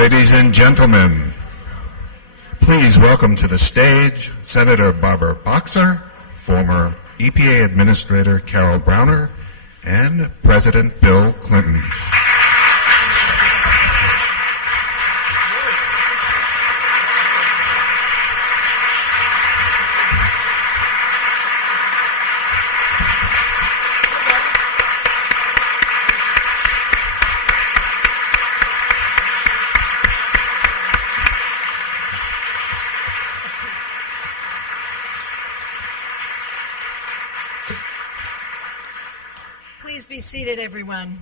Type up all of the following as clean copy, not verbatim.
Ladies and gentlemen, please welcome to the stage Senator Barbara Boxer, former EPA Administrator Carol Browner, and President Bill Clinton. Please be seated, everyone.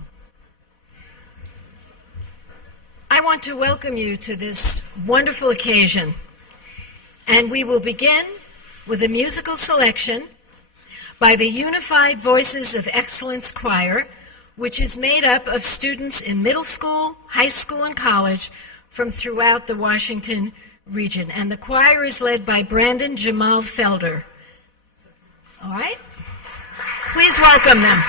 I want to welcome you to this wonderful occasion, and we will begin with a musical selection by the Unified Voices of Excellence Choir, which is made up of students in middle school, high school, and college from throughout the Washington region. And the choir is led by Brandon Jamal Felder. All right? Please welcome them.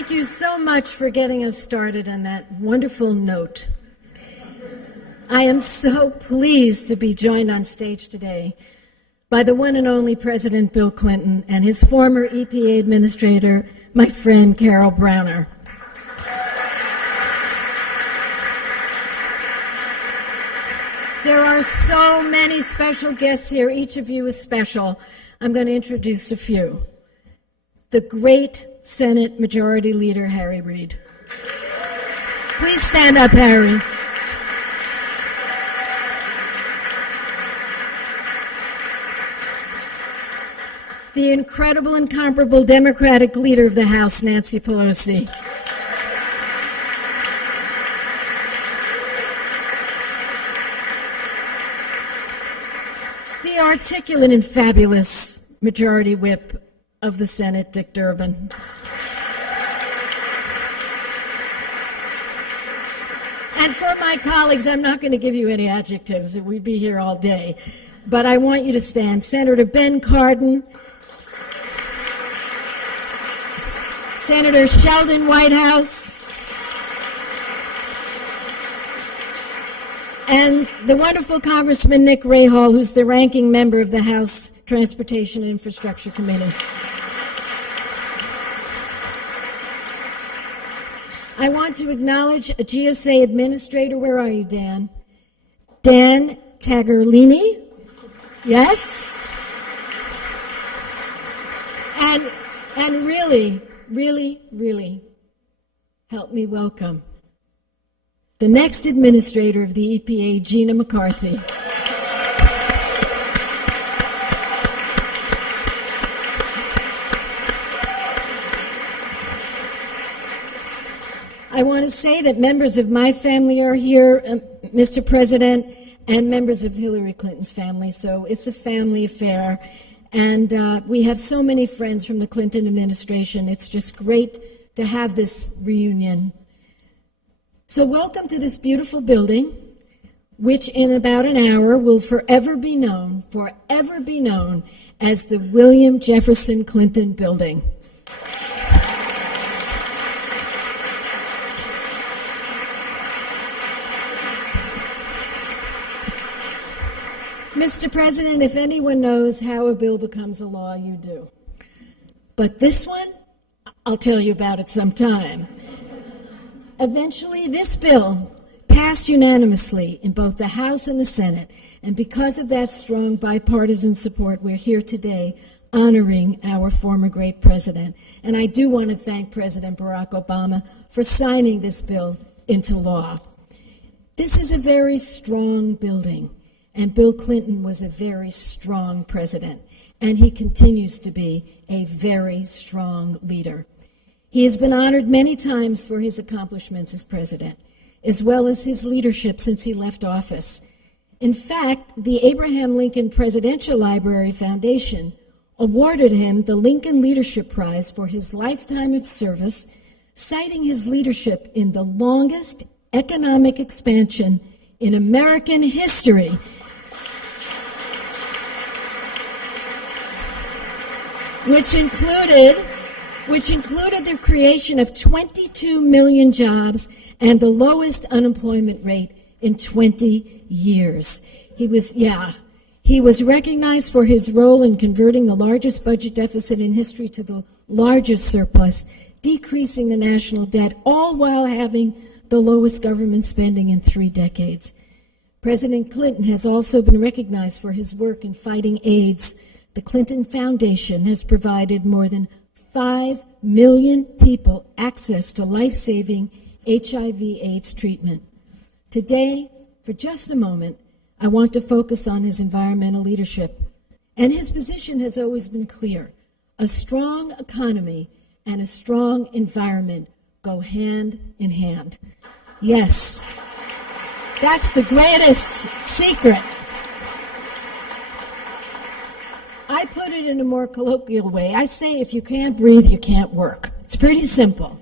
Thank you so much for getting us started on that wonderful note. I am so pleased to be joined on stage today by the one and only President Bill Clinton and his former EPA Administrator, my friend Carol Browner. There are so many special guests here. Each of you is special. I'm going to introduce a few. The great Senate Majority Leader, Harry Reid. Please stand up, Harry. The incredible, incomparable Democratic Leader of the House, Nancy Pelosi. The articulate and fabulous Majority Whip of the Senate, Dick Durbin. And for my colleagues, I'm not going to give you any adjectives. We'd be here all day. But I want you to stand. Senator Ben Cardin, Senator Sheldon Whitehouse, and the wonderful Congressman Nick Rahal, who's the ranking member of the House Transportation and Infrastructure Committee. I want to acknowledge a GSA Administrator. Where are you, Dan? Dan Taglioni. Yes? And really help me welcome the next Administrator of the EPA, Gina McCarthy. I want to say that members of my family are here, Mr. President, and members of Hillary Clinton's family, so it's a family affair. And we have so many friends from the Clinton administration. It's just great to have this reunion. So welcome to this beautiful building, which in about an hour will forever be known as the William Jefferson Clinton Building. Mr. President, if anyone knows how a bill becomes a law, you do. But this one, I'll tell you about it sometime. Eventually, this bill passed unanimously in both the House and the Senate, and because of that strong bipartisan support, we're here today honoring our former great president. And I do want to thank President Barack Obama for signing this bill into law. This is a very strong building. And Bill Clinton was a very strong president, and he continues to be a very strong leader. He has been honored many times for his accomplishments as president, as well as his leadership since he left office. In fact, the Abraham Lincoln Presidential Library Foundation awarded him the Lincoln Leadership Prize for his lifetime of service, citing his leadership in the longest economic expansion in American history, which included the creation of 22 million jobs and the lowest unemployment rate in 20 years. He was recognized for his role in converting the largest budget deficit in history to the largest surplus, decreasing the national debt, all while having the lowest government spending in 3 decades. President Clinton has also been recognized for his work in fighting AIDS. The Clinton Foundation has provided more than 5 million people access to life-saving HIV/AIDS treatment. Today, for just a moment, I want to focus on his environmental leadership. And his position has always been clear. A strong economy and a strong environment go hand in hand. Yes, that's the greatest secret. I put it in a more colloquial way. I say if you can't breathe, you can't work. It's pretty simple.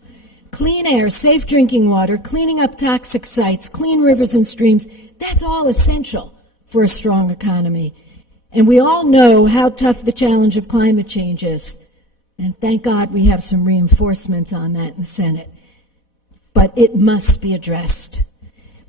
Clean air, safe drinking water, cleaning up toxic sites, clean rivers and streams, that's all essential for a strong economy. And we all know how tough the challenge of climate change is. And thank God we have some reinforcements on that in the Senate. But it must be addressed.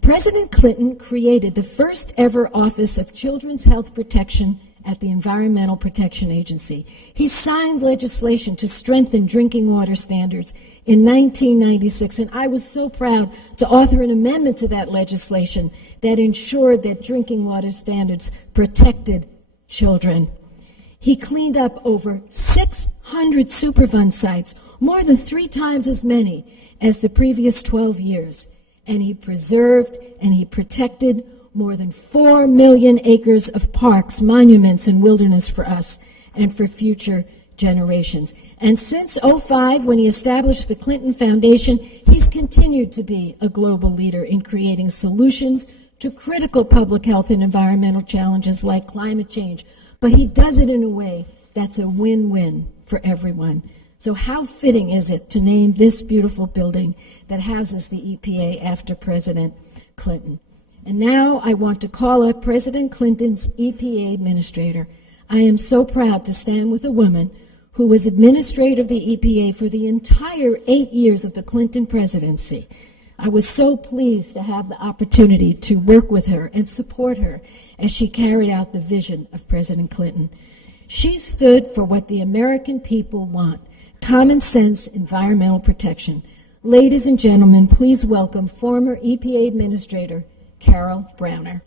President Clinton created the first ever Office of Children's Health Protection at the Environmental Protection Agency. He signed legislation to strengthen drinking water standards in 1996, and I was so proud to author an amendment to that legislation that ensured that drinking water standards protected children. He cleaned up over 600 Superfund sites, more than 3 times as many as the previous 12 years. And he preserved and he protected more than 4 million acres of parks, monuments, and wilderness for us and for future generations. And since 2005, when he established the Clinton Foundation, he's continued to be a global leader in creating solutions to critical public health and environmental challenges like climate change. But he does it in a way that's a win-win for everyone. So how fitting is it to name this beautiful building that houses the EPA after President Clinton? And now I want to call up President Clinton's EPA Administrator. I am so proud to stand with a woman who was Administrator of the EPA for the entire 8 years of the Clinton presidency. I was so pleased to have the opportunity to work with her and support her as she carried out the vision of President Clinton. She stood for what the American people want: common sense environmental protection. Ladies and gentlemen, please welcome former EPA Administrator Carol Browner.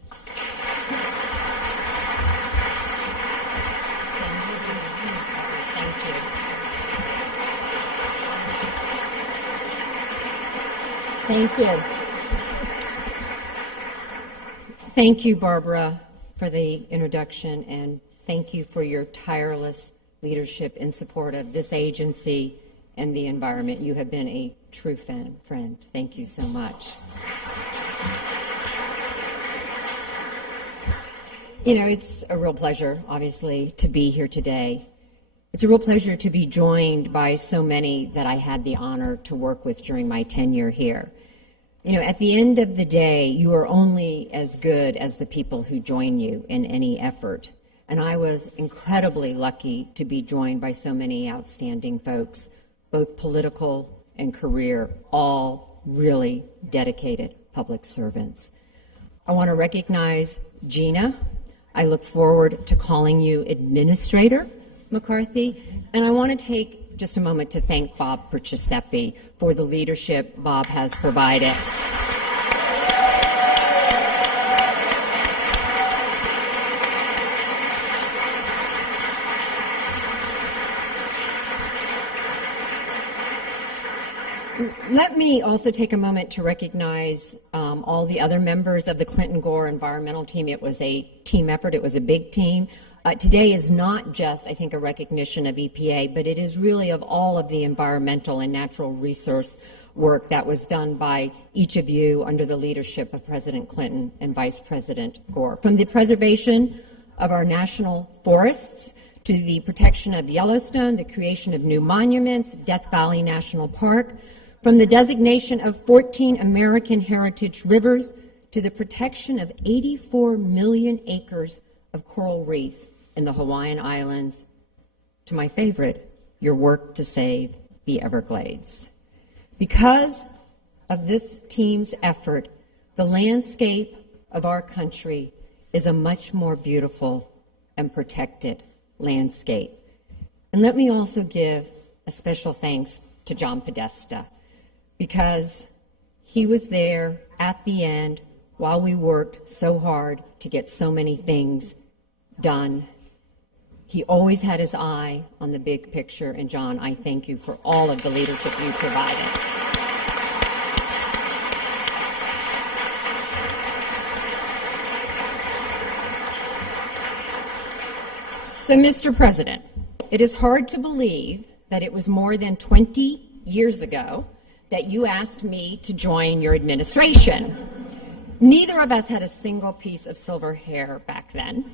Thank you. Thank you, Barbara, for the introduction, and thank you for your tireless leadership in support of this agency and the environment. You have been a true friend. Thank you so much. You know, it's a real pleasure, obviously, to be here today. It's a real pleasure to be joined by so many that I had the honor to work with during my tenure here. You know, at the end of the day, you are only as good as the people who join you in any effort. And I was incredibly lucky to be joined by so many outstanding folks, both political and career, all really dedicated public servants. I want to recognize Gina. I look forward to calling you Administrator McCarthy. And I want to take just a moment to thank Bob Perciasepe for the leadership Bob has provided. Let me also take a moment to recognize all the other members of the Clinton-Gore environmental team. It was a team effort. It was a big team. Today is not just, I think, a recognition of EPA, but it is really of all of the environmental and natural resource work that was done by each of you under the leadership of President Clinton and Vice President Gore. From the preservation of our national forests to the protection of Yellowstone, the creation of new monuments, Death Valley National Park, from the designation of 14 American heritage rivers to the protection of 84 million acres of coral reef in the Hawaiian Islands, to my favorite, your work to save the Everglades. Because of this team's effort, the landscape of our country is a much more beautiful and protected landscape. And let me also give a special thanks to John Podesta, because he was there at the end while we worked so hard to get so many things done. He always had his eye on the big picture, and John, I thank you for all of the leadership you provided. So, Mr. President, it is hard to believe that it was more than 20 years ago that you asked me to join your administration. Neither of us had a single piece of silver hair back then.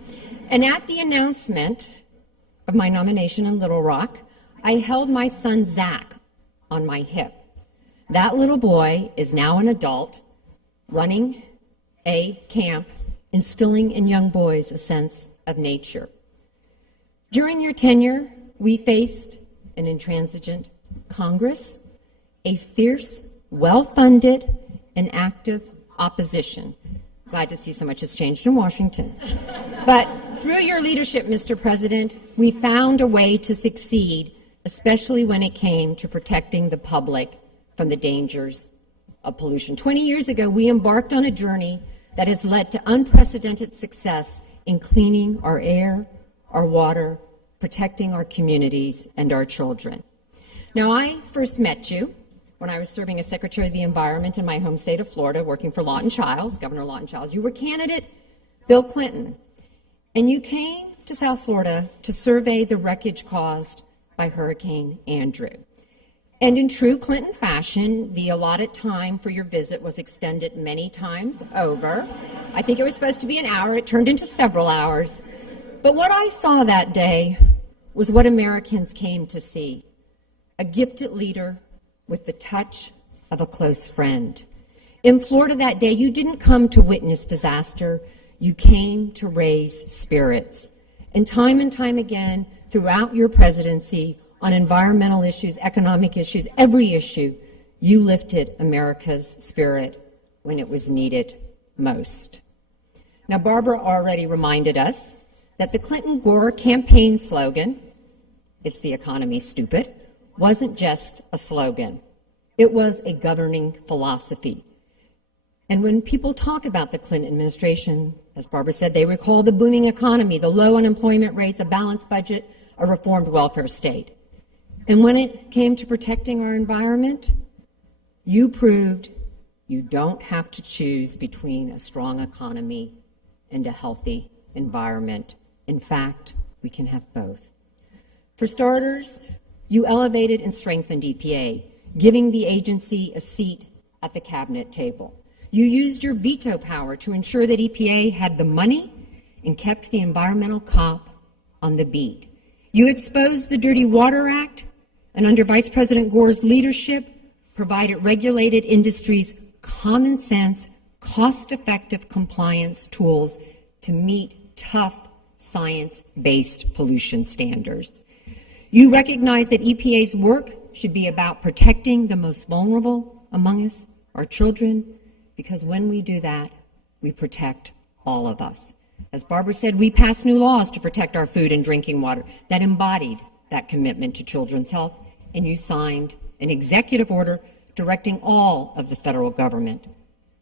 And at the announcement of my nomination in Little Rock, I held my son Zach on my hip. That little boy is now an adult, running a camp, instilling in young boys a sense of nature. During your tenure, we faced and intransigent Congress, a fierce, well-funded, and active opposition. Glad to see so much has changed in Washington. But through your leadership, Mr. President, we found a way to succeed, especially when it came to protecting the public from the dangers of pollution. 20 years ago, we embarked on a journey that has led to unprecedented success in cleaning our air, our water, protecting our communities and our children. Now, I first met you when I was serving as Secretary of the Environment in my home state of Florida, working for Lawton Chiles, Governor Lawton Chiles. You were candidate Bill Clinton, and you came to South Florida to survey the wreckage caused by Hurricane Andrew. And in true Clinton fashion, the allotted time for your visit was extended many times over. I think it was supposed to be an hour. It turned into several hours. But what I saw that day was what Americans came to see: a gifted leader with the touch of a close friend. In Florida that day, you didn't come to witness disaster. You came to raise spirits. And time again, throughout your presidency, on environmental issues, economic issues, every issue, you lifted America's spirit when it was needed most. Now, Barbara already reminded us that the Clinton-Gore campaign slogan, "It's the economy, stupid," wasn't just a slogan. It was a governing philosophy. And when people talk about the Clinton administration, as Barbara said, they recall the booming economy, the low unemployment rates, a balanced budget, a reformed welfare state. And when it came to protecting our environment, you proved you don't have to choose between a strong economy and a healthy environment. In fact, we can have both. For starters, you elevated and strengthened EPA, giving the agency a seat at the cabinet table. You used your veto power to ensure that EPA had the money and kept the environmental cop on the beat. You exposed the Dirty Water Act, and under Vice President Gore's leadership, provided regulated industries common sense, cost-effective compliance tools to meet tough science-based pollution standards. You recognize that EPA's work should be about protecting the most vulnerable among us, our children, because when we do that, we protect all of us. As Barbara said, we passed new laws to protect our food and drinking water that embodied that commitment to children's health, and you signed an executive order directing all of the federal government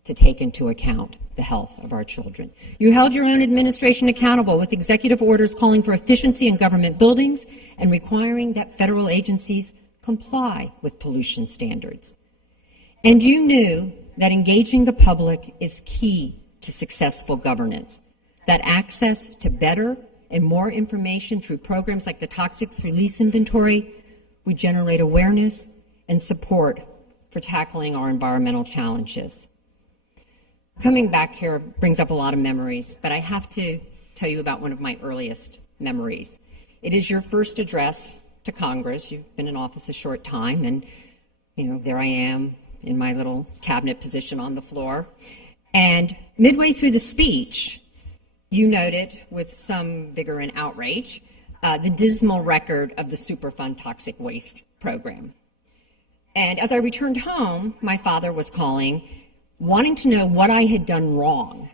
to take into account the health of our children. You held your own administration accountable with executive orders calling for efficiency in government buildings and requiring that federal agencies comply with pollution standards. And you knew that engaging the public is key to successful governance, that access to better and more information through programs like the Toxics Release Inventory would generate awareness and support for tackling our environmental challenges. Coming back here brings up a lot of memories, but I have to tell you about one of my earliest memories. It is your first address to Congress. You've been in office a short time, and there I am in my little cabinet position on the floor. And midway through the speech, you noted with some vigor and outrage the dismal record of the Superfund toxic waste program. And as I returned home, my father was calling, wanting to know what I had done wrong.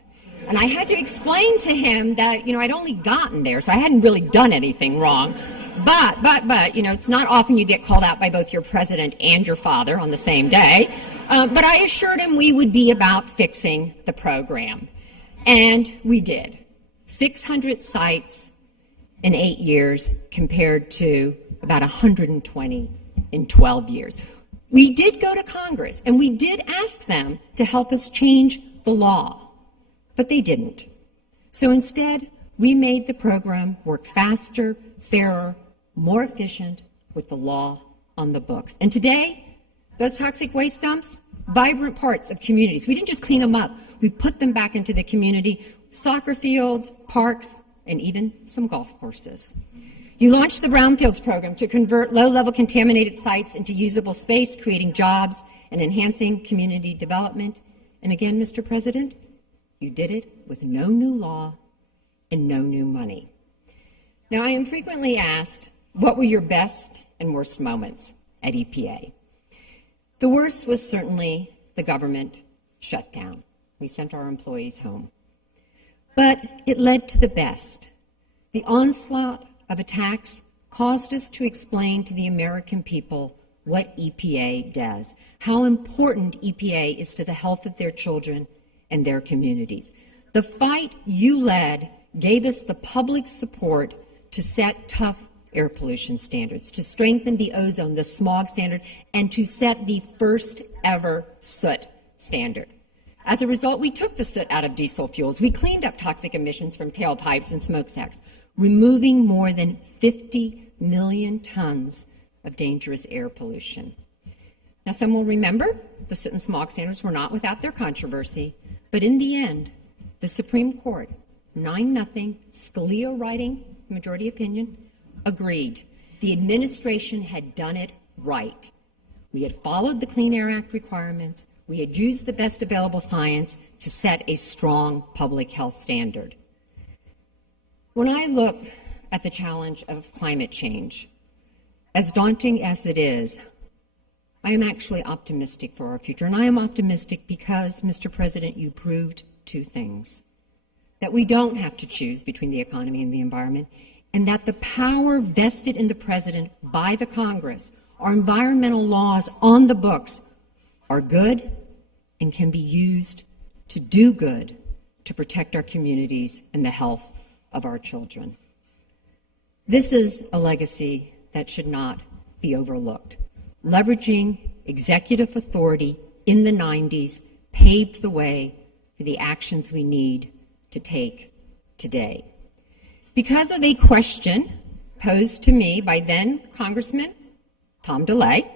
And I had to explain to him that, I'd only gotten there, so I hadn't really done anything wrong. But, it's not often you get called out by both your president and your father on the same day. But I assured him we would be about fixing the program. And we did. 600 sites in 8 years compared to about 120 in 12 years. We did go to Congress, and we did ask them to help us change the law, but they didn't. So instead, we made the program work faster, fairer, more efficient with the law on the books. And today, those toxic waste dumps, vibrant parts of communities. We didn't just clean them up. We put them back into the community, soccer fields, parks, and even some golf courses. You launched the Brownfields program to convert low-level contaminated sites into usable space, creating jobs and enhancing community development. And again, Mr. President, you did it with no new law and no new money. Now, I am frequently asked What were your best and worst moments at EPA? The worst was certainly the government shutdown. We sent our employees home. But it led to the best. The onslaught of attacks caused us to explain to the American people what EPA does, how important EPA is to the health of their children and their communities. The fight you led gave us the public support to set tough air pollution standards, to strengthen the ozone, the smog standard, and to set the first ever soot standard. As a result, we took the soot out of diesel fuels. We cleaned up toxic emissions from tailpipes and smokestacks, removing more than 50 million tons of dangerous air pollution. Now, some will remember the soot and smog standards were not without their controversy, but in the end, the Supreme Court, 9-0, Scalia writing the majority opinion, agreed. The administration had done it right. We had followed the Clean Air Act requirements. We had used the best available science to set a strong public health standard. When I look at the challenge of climate change, as daunting as it is, I am actually optimistic for our future. And I am optimistic because, Mr. President, you proved two things. That we don't have to choose between the economy and the environment, and that the power vested in the President by the Congress, our environmental laws on the books, are good and can be used to do good to protect our communities and the health of our children. This is a legacy that should not be overlooked. Leveraging executive authority in the 90s paved the way for the actions we need to take today. Because of a question posed to me by then Congressman Tom DeLay,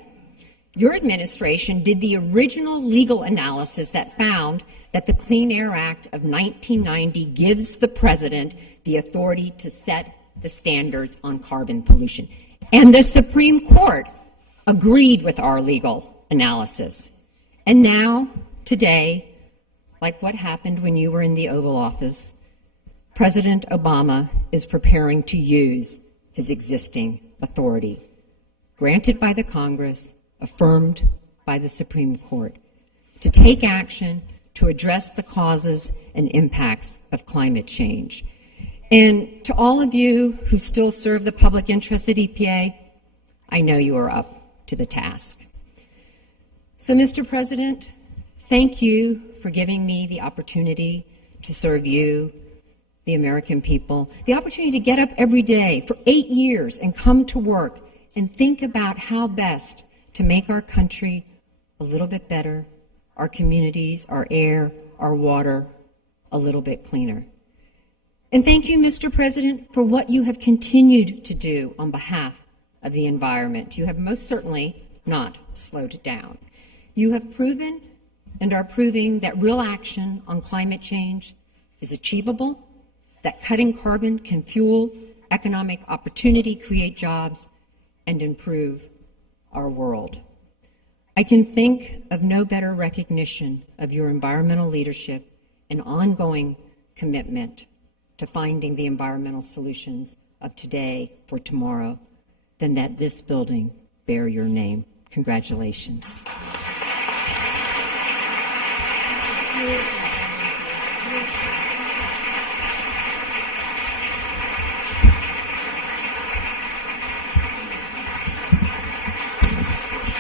your administration did the original legal analysis that found that the Clean Air Act of 1990 gives the President the authority to set the standards on carbon pollution. And the Supreme Court agreed with our legal analysis. And now, today, like what happened when you were in the Oval Office, President Obama is preparing to use his existing authority, granted by the Congress, affirmed by the Supreme Court, to take action to address the causes and impacts of climate change. And to all of you who still serve the public interest at EPA, I know you are up to the task. So, Mr. President, thank you for giving me the opportunity to serve you, the American people, the opportunity to get up every day for 8 years and come to work and think about how best to make our country a little bit better, our communities, our air, our water, a little bit cleaner. And thank you, Mr. President, for what you have continued to do on behalf of the environment. You have most certainly not slowed it down. You have proven and are proving that real action on climate change is achievable, that cutting carbon can fuel economic opportunity, create jobs, and improve our world. I can think of no better recognition of your environmental leadership and ongoing commitment to finding the environmental solutions of today for tomorrow than that this building bear your name. Congratulations.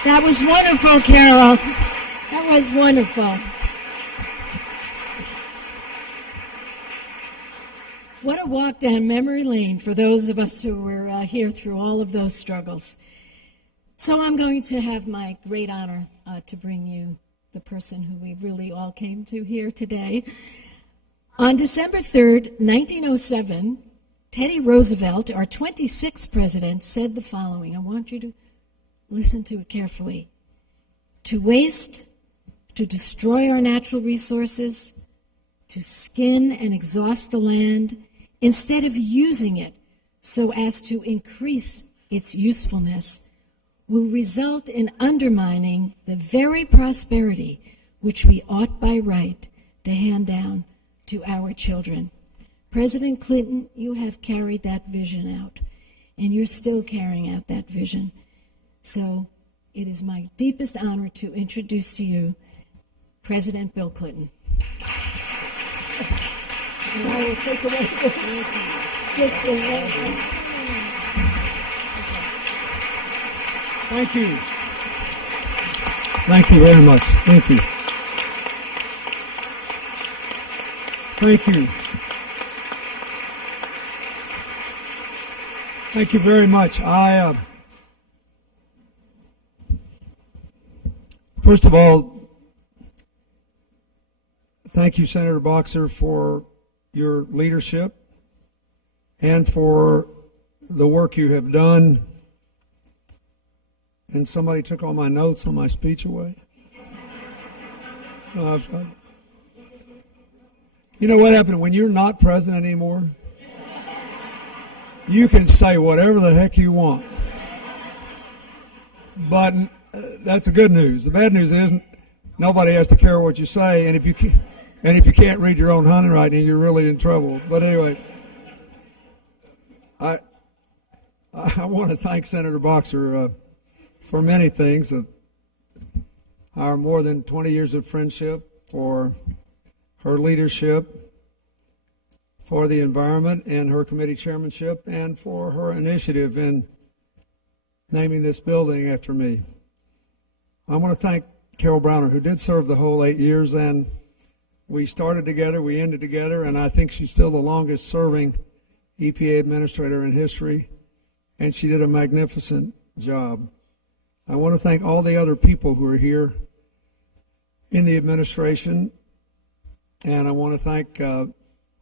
That was wonderful, Carol. That was wonderful. What a walk down memory lane for those of us who were here through all of those struggles. So I'm going to have my great honor to bring you the person who we really all came to here today. On December 3rd, 1907, Teddy Roosevelt, our 26th president, said the following. I want you to listen to it carefully. To waste, to destroy our natural resources, to skin and exhaust the land, instead of using it so as to increase its usefulness, will result in undermining the very prosperity which we ought by right to hand down to our children. President Clinton, you have carried that vision out. and you're still carrying out that vision. So it is my deepest honor to introduce to you President Bill Clinton. And I will take away this thing. Thank you. Thank you very much. Thank you. Thank you. Thank you very much. First of all, thank you, Senator Boxer, for your leadership and for the work you have done. And somebody took all my notes on my speech away. You know what happened when you're not president anymore? You can say whatever the heck you want. But that's the good news. The bad news is nobody has to care what you say, and if you can't read your own handwriting, you're really in trouble. But anyway, I want to thank Senator Boxer for many things. Our more than 20 years of friendship, for her leadership, for the environment and her committee chairmanship, and for her initiative in naming this building after me. I want to thank Carol Browner, who did serve the whole 8 years, and we started together, we ended together, and I think she's still the longest serving EPA administrator in history, and she did a magnificent job. I want to thank all the other people who are here in the administration, and I want to thank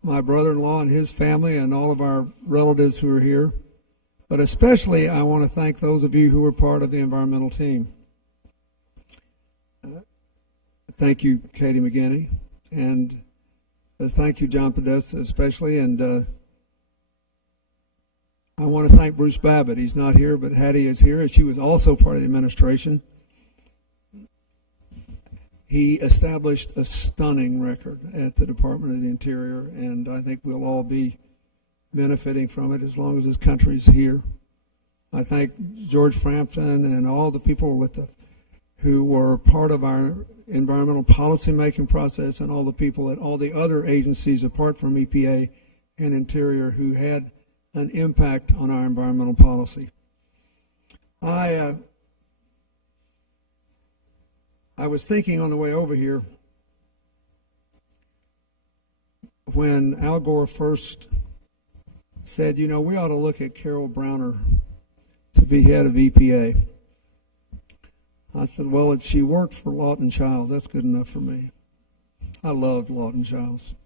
my brother-in-law and his family and all of our relatives who are here. But especially I want to thank those of you who are part of the environmental team. Thank you, Katie McGinney, and thank you, John Podesta, especially, and I want to thank Bruce Babbitt. He's not here, but Hattie is here, and she was also part of the administration. He established a stunning record at the Department of the Interior, and I think we'll all be benefiting from it as long as this country's here. I thank George Frampton and all the people who were part of our environmental policy-making process, and all the people at all the other agencies apart from EPA and Interior who had an impact on our environmental policy. I was thinking on the way over here, when Al Gore first said, you know, we ought to look at Carol Browner to be head of EPA. I said, well, if she worked for Lawton Childs, that's good enough for me. I loved Lawton Childs.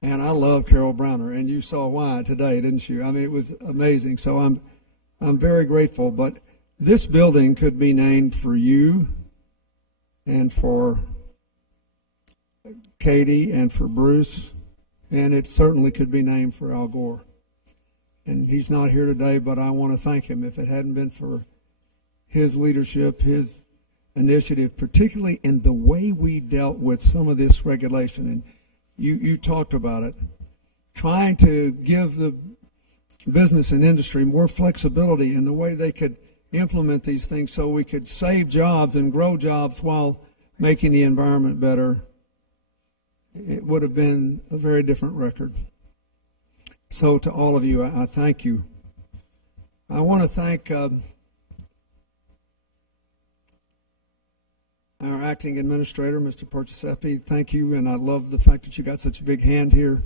And I love Carol Browner, and you saw why today, didn't you? I mean, it was amazing. So I'm very grateful. But this building could be named for you and for Katie and for Bruce, and it certainly could be named for Al Gore. And he's not here today, but I want to thank him. If it hadn't been for his leadership, his initiative, particularly in the way we dealt with some of this regulation, and you talked about it, trying to give the business and industry more flexibility in the way they could implement these things so we could save jobs and grow jobs while making the environment better, it would have been a very different record. So to all of you, I thank you. I want to thank our acting administrator, Mr. Percisepi. Thank you, and I love the fact that you got such a big hand here.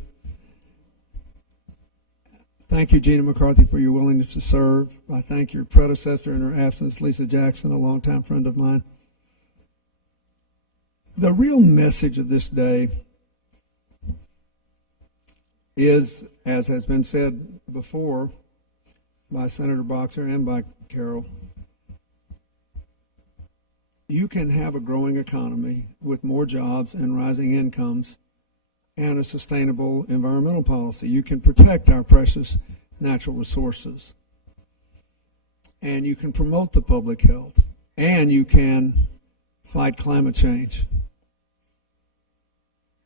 Thank you, Gina McCarthy, for your willingness to serve. I thank your predecessor in her absence, Lisa Jackson, a longtime friend of mine. The real message of this day is, as has been said before by Senator Boxer and by Carol, you can have a growing economy with more jobs and rising incomes and a sustainable environmental policy. You can protect our precious natural resources, and you can promote the public health, and you can fight climate change.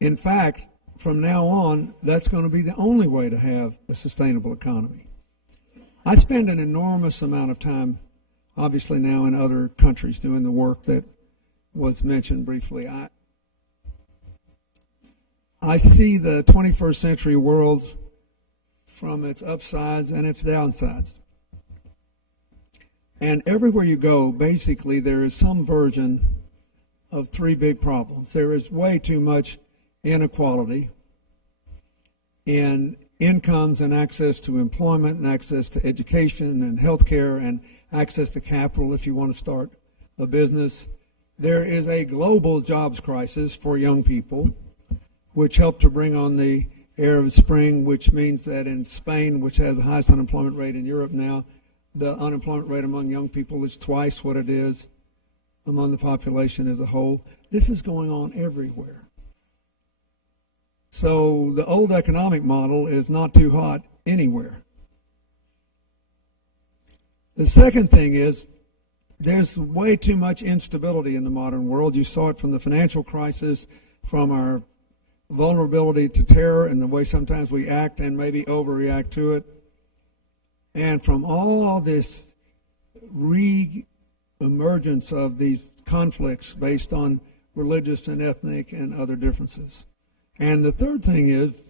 In fact, from now on, that's going to be the only way to have a sustainable economy. I spend an enormous amount of time, obviously now in other countries, doing the work that was mentioned briefly. I see the 21st century world from its upsides and its downsides. And everywhere you go, basically, there is some version of three big problems. There is way too much inequality in incomes and access to employment and access to education and healthcare and access to capital if you want to start a business. There is a global jobs crisis for young people, which helped to bring on the Arab Spring, which means that in Spain, which has the highest unemployment rate in Europe now, the unemployment rate among young people is twice what it is among the population as a whole. This is going on everywhere. So the old economic model is not too hot anywhere. The second thing is there's way too much instability in the modern world. You saw it from the financial crisis, from our vulnerability to terror and the way sometimes we act and maybe overreact to it, and from all this re-emergence of these conflicts based on religious and ethnic and other differences. And the third thing is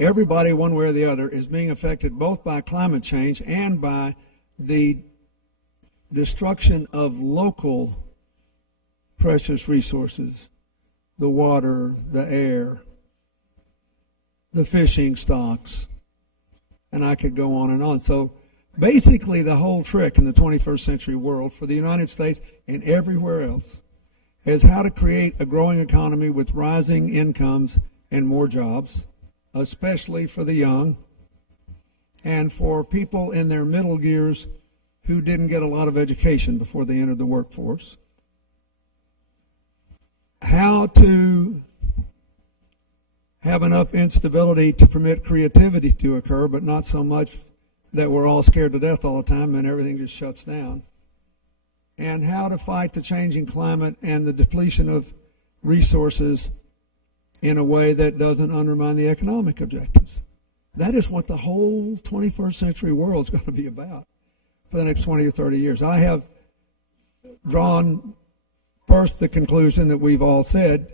everybody, one way or the other, is being affected both by climate change and by the destruction of local precious resources, the water, the air, the fishing stocks, and I could go on and on. So basically the whole trick in the 21st century world for the United States and everywhere else is how to create a growing economy with rising incomes and more jobs, especially for the young and for people in their middle years who didn't get a lot of education before they entered the workforce. How to have enough instability to permit creativity to occur, but not so much that we're all scared to death all the time and everything just shuts down. And how to fight the changing climate and the depletion of resources in a way that doesn't undermine the economic objectives. That is what the whole 21st century world is going to be about for the next 20 or 30 years. I have drawn first the conclusion that we've all said.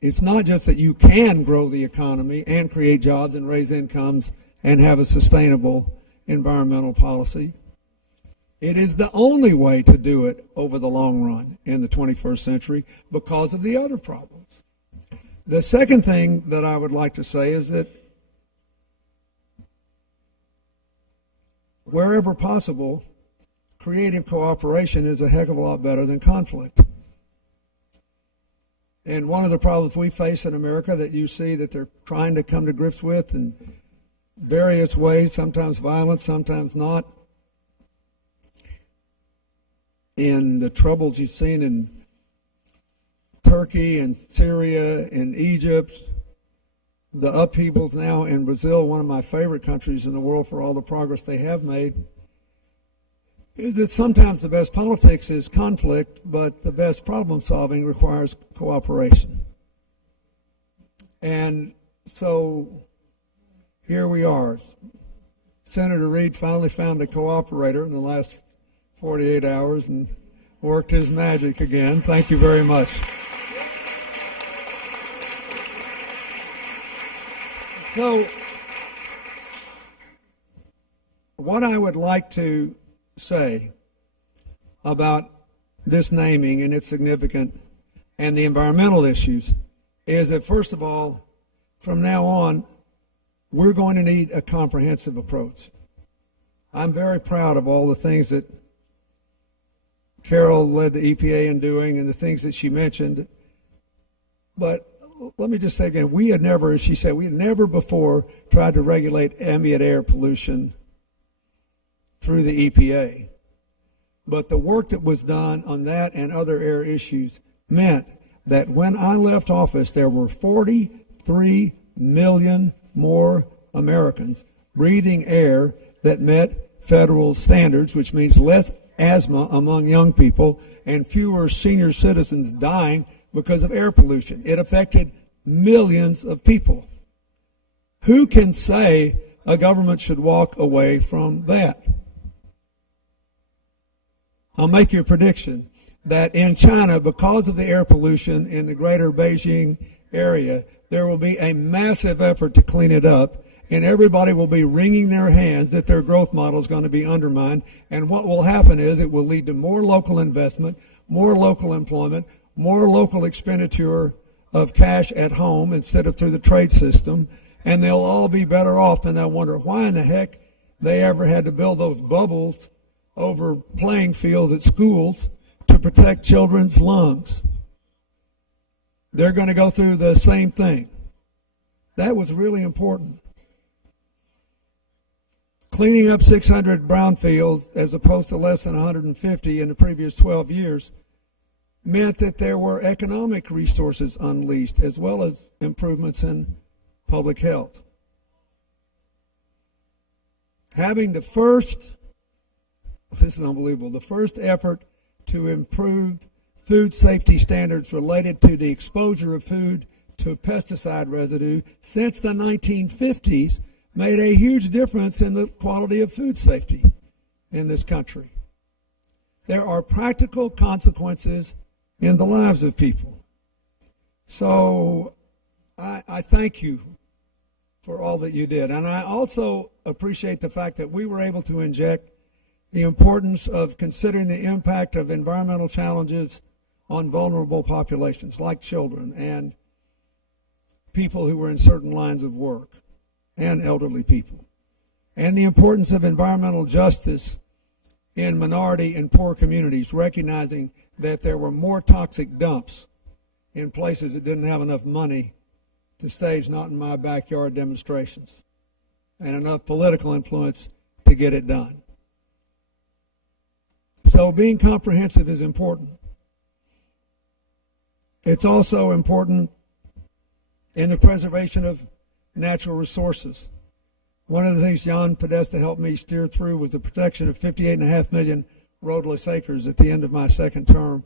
It's not just that you can grow the economy and create jobs and raise incomes and have a sustainable environmental policy. It is the only way to do it over the long run in the 21st century because of the other problems. The second thing that I would like to say is that wherever possible, creative cooperation is a heck of a lot better than conflict. And one of the problems we face in America that you see that they're trying to come to grips with in various ways, sometimes violent, sometimes not, in the troubles you've seen in Turkey and Syria and Egypt, the upheavals now in Brazil, one of my favorite countries in the world for all the progress they have made, is that sometimes the best politics is conflict, but the best problem solving requires cooperation. And so here we are. Senator Reid finally found a cooperator in the last 48 hours and worked his magic again. Thank you very much. So, what I would like to say about this naming and its significance and the environmental issues is that, first of all, from now on, we're going to need a comprehensive approach. I'm very proud of all the things that Carol led the EPA in doing and the things that she mentioned. But let me just say again, we had never, as she said, we had never before tried to regulate ambient air pollution through the EPA. But the work that was done on that and other air issues meant that when I left office, there were 43 million more Americans breathing air that met federal standards, which means less asthma among young people and fewer senior citizens dying because of air pollution. It affected millions of people. Who can say a government should walk away from that. I'll make you a prediction that in China, because of the air pollution in the greater Beijing area, there will be a massive effort to clean it up, and everybody will be wringing their hands that their growth model is going to be undermined. And what will happen is it will lead to more local investment, more local employment, more local expenditure of cash at home instead of through the trade system, and they'll all be better off. And I wonder why in the heck they ever had to build those bubbles over playing fields at schools to protect children's lungs. They're going to go through the same thing. That was really important. Cleaning up 600 brownfields as opposed to less than 150 in the previous 12 years meant that there were economic resources unleashed as well as improvements in public health. Having the first, this is unbelievable, the first effort to improve food safety standards related to the exposure of food to pesticide residue since the 1950s made a huge difference in the quality of food safety in this country. There are practical consequences in the lives of people. So I thank you for all that you did. And I also appreciate the fact that we were able to inject the importance of considering the impact of environmental challenges on vulnerable populations like children and people who were in certain lines of work and elderly people, and the importance of environmental justice in minority and poor communities, recognizing that there were more toxic dumps in places that didn't have enough money to stage not in my backyard demonstrations and enough political influence to get it done. So being comprehensive is important. It's also important in the preservation of natural resources. One of the things Jan Podesta helped me steer through was the protection of 58.5 million roadless acres at the end of my second term.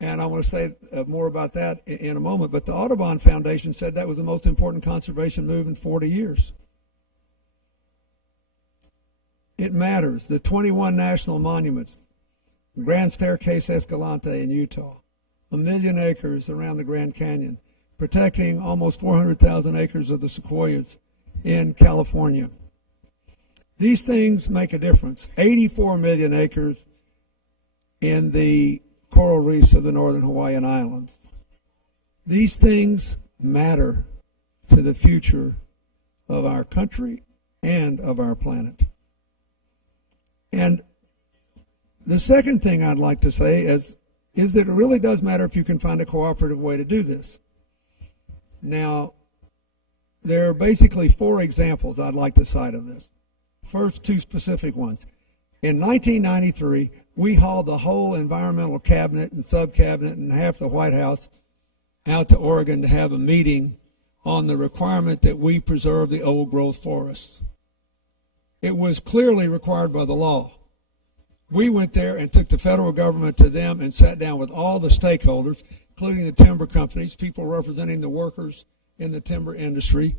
And I want to say more about that in a moment. But the Audubon Foundation said that was the most important conservation move in 40 years. It matters. The 21 national monuments, Grand Staircase Escalante in Utah, 1 million acres around the Grand Canyon, protecting almost 400,000 acres of the sequoias in California. These things make a difference. 84 million acres in the coral reefs of the northern Hawaiian Islands. These things matter to the future of our country and of our planet. And the second thing I'd like to say is that it really does matter if you can find a cooperative way to do this. Now, there are basically 4 examples I'd like to cite of this. First, 2 specific ones. In 1993, we hauled the whole environmental cabinet and sub-cabinet and half the White House out to Oregon to have a meeting on the requirement that we preserve the old-growth forests. It was clearly required by the law. We went there and took the federal government to them and sat down with all the stakeholders, including the timber companies, people representing the workers in the timber industry,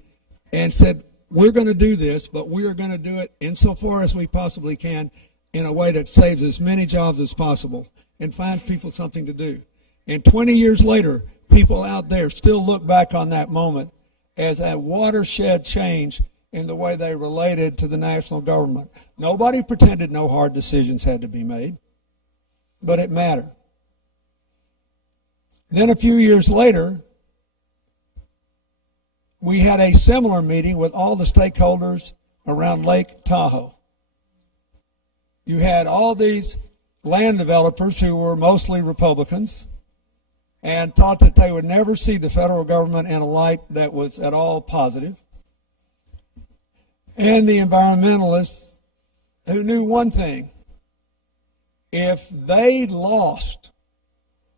and said, we're going to do this, but we are going to do it insofar as we possibly can in a way that saves as many jobs as possible and finds people something to do. And 20 years later, people out there still look back on that moment as a watershed change in the way they related to the national government. Nobody pretended no hard decisions had to be made, but it mattered. Then a few years later, we had a similar meeting with all the stakeholders around Lake Tahoe. You had all these land developers who were mostly Republicans and thought that they would never see the federal government in a light that was at all positive. And the environmentalists who knew one thing: if they lost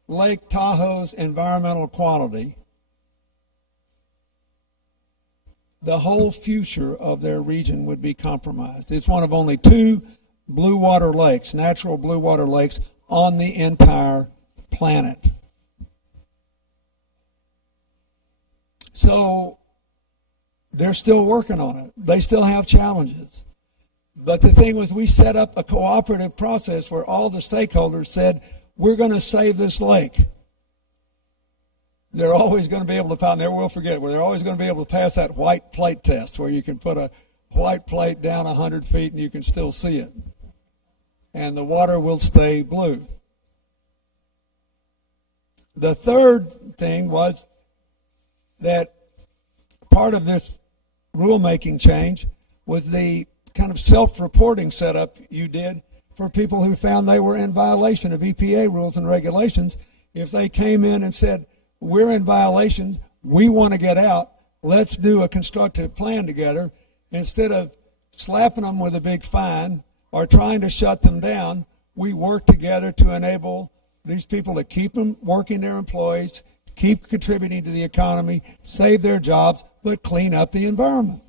Lake Tahoe's environmental quality, the whole future of their region would be compromised. It's one of only 2 blue water lakes, natural blue water lakes, on the entire planet. So They're still working on it. They still have challenges. But the thing was, we set up a cooperative process where all the stakeholders said, we're going to save this lake. They're always going to be able to find, never will forget it, they're always going to be able to pass that white plate test where you can put a white plate down 100 feet and you can still see it. And the water will stay blue. The third thing was that part of this rulemaking change was the kind of self-reporting setup you did for people who found they were in violation of EPA rules and regulations. If they came in and said, we're in violation, we want to get out, let's do a constructive plan together, instead of slapping them with a big fine or trying to shut them down, we work together to enable these people to keep them working their employees, keep contributing to the economy, save their jobs, but clean up the environment.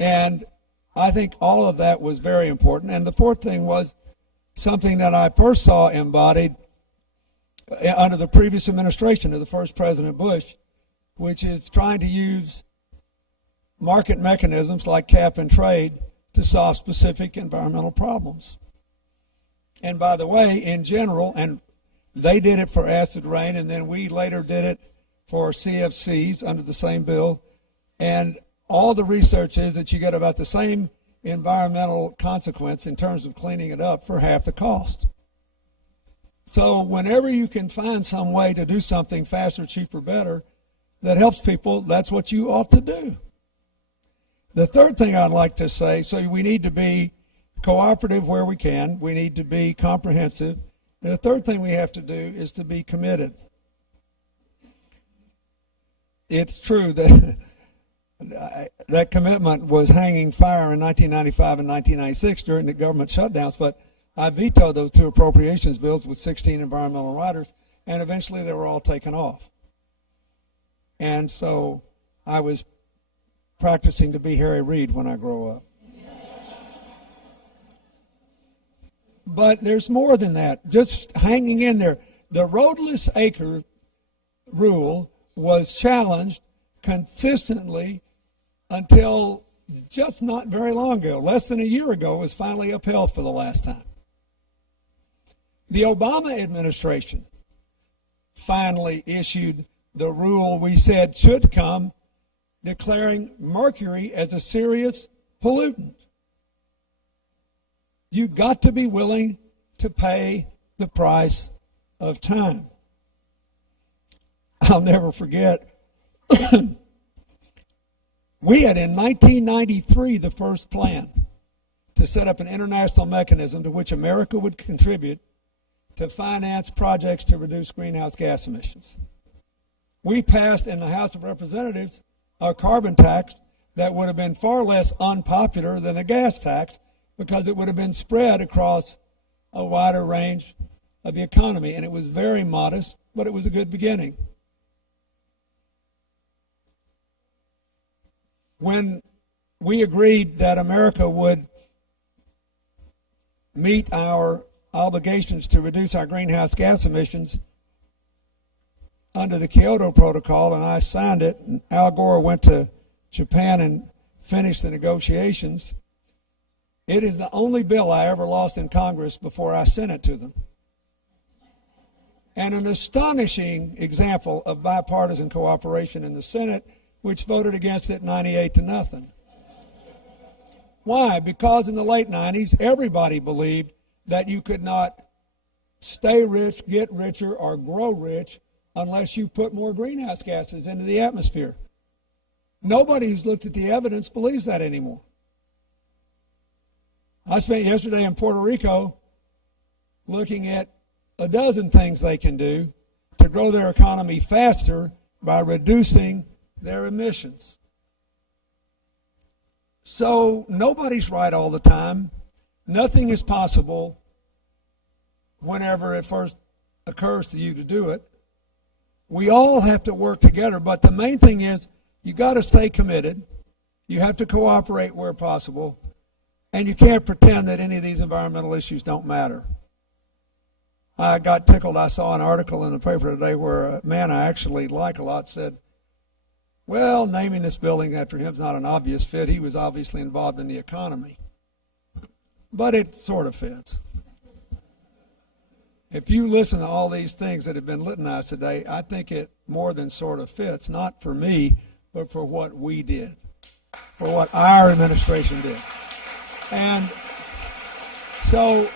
And I think all of that was very important. And the fourth thing was something that I first saw embodied under the previous administration of the first President Bush, which is trying to use market mechanisms like cap and trade to solve specific environmental problems. And by the way, in general, and they did it for acid rain, and then we later did it for CFCs under the same bill, and all the research is that you get about the same environmental consequence in terms of cleaning it up for half the cost. So whenever you can find some way to do something faster, cheaper, better that helps people, that's what you ought to do. The third thing I'd like to say, so we need to be cooperative where we can. We need to be comprehensive. And the third thing we have to do is to be committed. It's true that that commitment was hanging fire in 1995 and 1996 during the government shutdowns, but I vetoed those two appropriations bills with 16 environmental riders, and eventually they were all taken off. And so I was practicing to be Harry Reid when I grow up. But there's more than that. Just hanging in there. The roadless acre rule was challenged consistently until just not very long ago. Less than a year ago, it was finally upheld for the last time. The Obama administration finally issued the rule we said should come, declaring mercury as a serious pollutant. You've got to be willing to pay the price of time. I'll never forget, we had in 1993 the first plan to set up an international mechanism to which America would contribute to finance projects to reduce greenhouse gas emissions. We passed in the House of Representatives a carbon tax that would have been far less unpopular than a gas tax, because it would have been spread across a wider range of the economy. And it was very modest, but it was a good beginning. When we agreed that America would meet our obligations to reduce our greenhouse gas emissions under the Kyoto Protocol, and I signed it, and Al Gore went to Japan and finished the negotiations, it is the only bill I ever lost in Congress before I sent it to them. And an astonishing example of bipartisan cooperation in the Senate, which voted against it 98-0. Why? Because in the late 90s, everybody believed that you could not stay rich, get richer, or grow rich unless you put more greenhouse gases into the atmosphere. Nobody who's looked at the evidence believes that anymore. I spent yesterday in Puerto Rico looking at a dozen things they can do to grow their economy faster by reducing their emissions. So nobody's right all the time. Nothing is possible whenever it first occurs to you to do it. We all have to work together, but the main thing is you got to stay committed. You have to cooperate where possible. And you can't pretend that any of these environmental issues don't matter. I got tickled. I saw an article in the paper today where a man I actually like a lot said, Well, naming this building after him is not an obvious fit. He was obviously involved in the economy. But it sort of fits. If you listen to all these things that have been litanized today, I think it more than sort of fits, not for me, but for what we did, for what our administration did. And so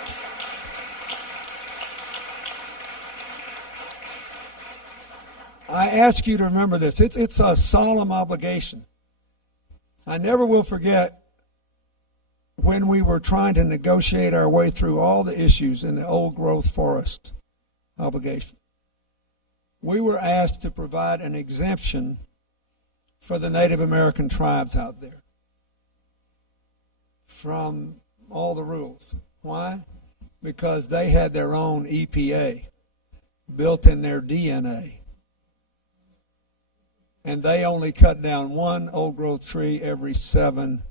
I ask you to remember this. It's a solemn obligation. I never will forget when we were trying to negotiate our way through all the issues in the old growth forest obligation. We were asked to provide an exemption for the Native American tribes out there from all the rules. Why? Because they had their own EPA built in their DNA. And they only cut down one old growth tree every 7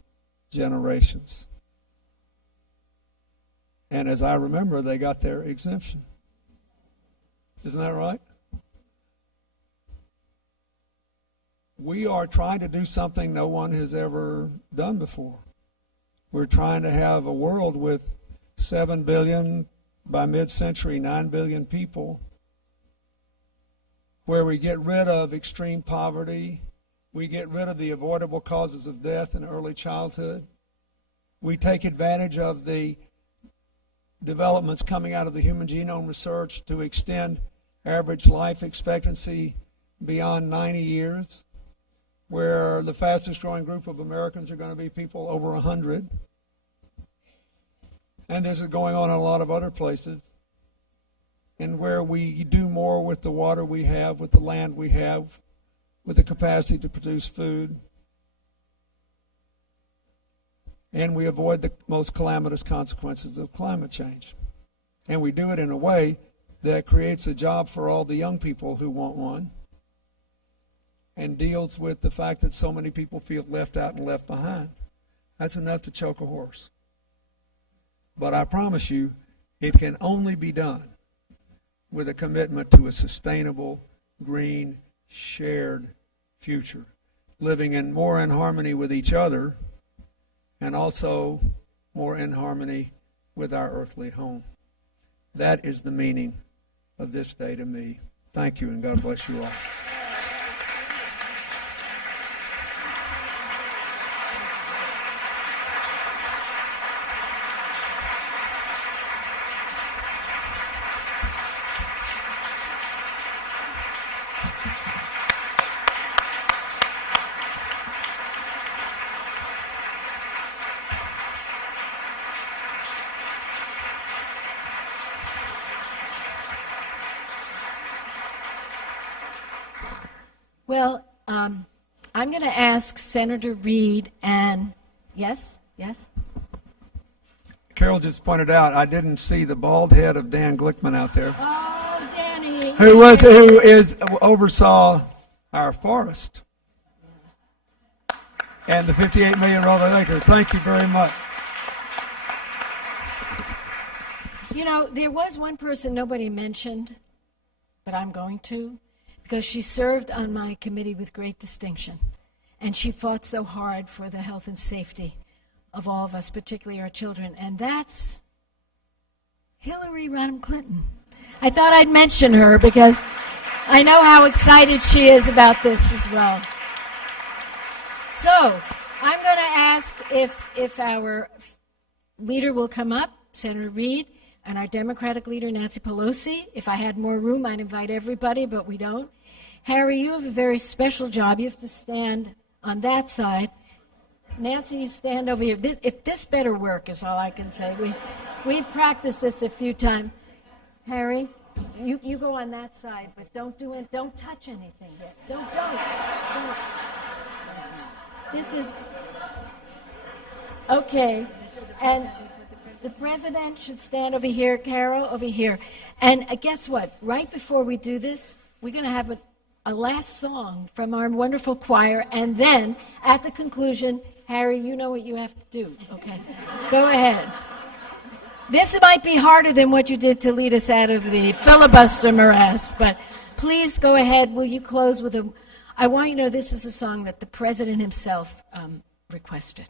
generations. And as I remember, they got their exemption. Isn't that right? We are trying to do something no one has ever done before. We're trying to have a world with 7 billion, by mid-century, 9 billion people, where we get rid of extreme poverty, we get rid of the avoidable causes of death in early childhood, we take advantage of the developments coming out of the human genome research to extend average life expectancy beyond 90 years, where the fastest growing group of Americans are going to be people over 100. And this is going on in a lot of other places. And where we do more with the water we have, with the land we have, with the capacity to produce food. And we avoid the most calamitous consequences of climate change. And we do it in a way that creates a job for all the young people who want one, and deals with the fact that so many people feel left out and left behind. That's enough to choke a horse. But I promise you, it can only be done with a commitment to a sustainable, green, shared future, living more in harmony with each other and also more in harmony with our earthly home. That is the meaning of this day to me. Thank you, and God bless you all. Well, I'm going to ask Senator Reid and, yes? Carol just pointed out I didn't see the bald head of Dan Glickman out there, Oh, Danny. who oversaw our forest and the 58 million rolling acres. Thank you very much. You know, there was one person nobody mentioned, but I'm going to, because she served on my committee with great distinction, and she fought so hard for the health and safety of all of us, particularly our children, and that's Hillary Rodham Clinton. I thought I'd mention her because I know how excited she is about this as well. So I'm going to ask if our leader will come up, Senator Reid, and our Democratic leader, Nancy Pelosi. If I had more room, I'd invite everybody, but we don't. Harry, you have a very special job. You have to stand on that side. Nancy, you stand over here. If this better work is all I can say. We've practiced this a few times. Harry, you go on that side, but don't touch anything yet. Don't. This is okay. And the president should stand over here, Carol, over here. And guess what? Right before we do this, we're going to have a last song from our wonderful choir, and then at the conclusion, Harry, you know what you have to do, okay? Go ahead. This might be harder than what you did to lead us out of the filibuster morass, but please go ahead. Will you close with I want you to know this is a song that the president himself requested.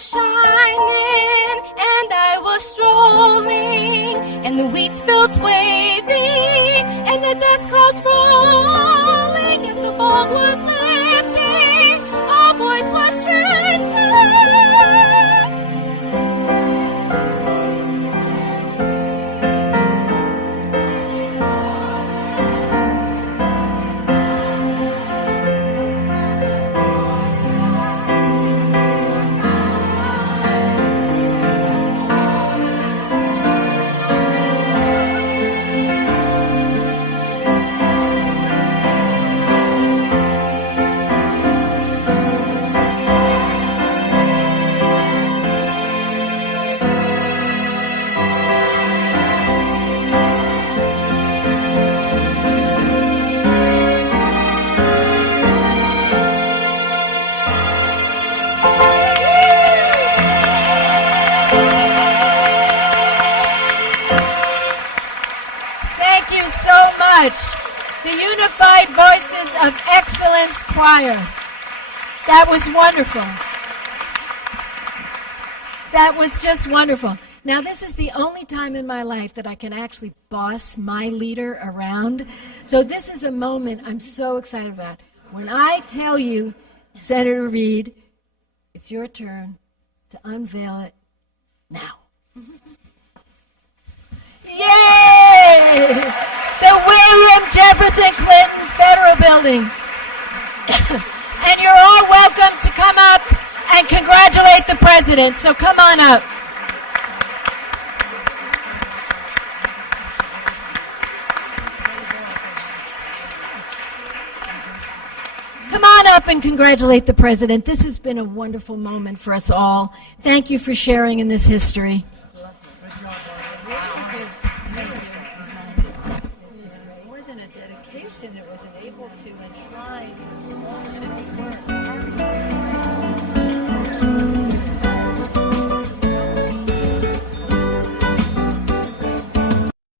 Shining and I was strolling and the wheat fields waving and the dust clouds rolling as the fog was lifting, our voice was chanting. The Unified Voices of Excellence Choir. That was wonderful. That was just wonderful. Now, this is the only time in my life that I can actually boss my leader around. So this is a moment I'm so excited about. When I tell you, Senator Reid, it's your turn to unveil it now. Yay! The William Jefferson Clinton Federal Building. And you're all welcome to come up and congratulate the president. So come on up. Come on up and congratulate the president. This has been a wonderful moment for us all. Thank you for sharing in this history. More than a dedication, it was able to enshrine all the good work.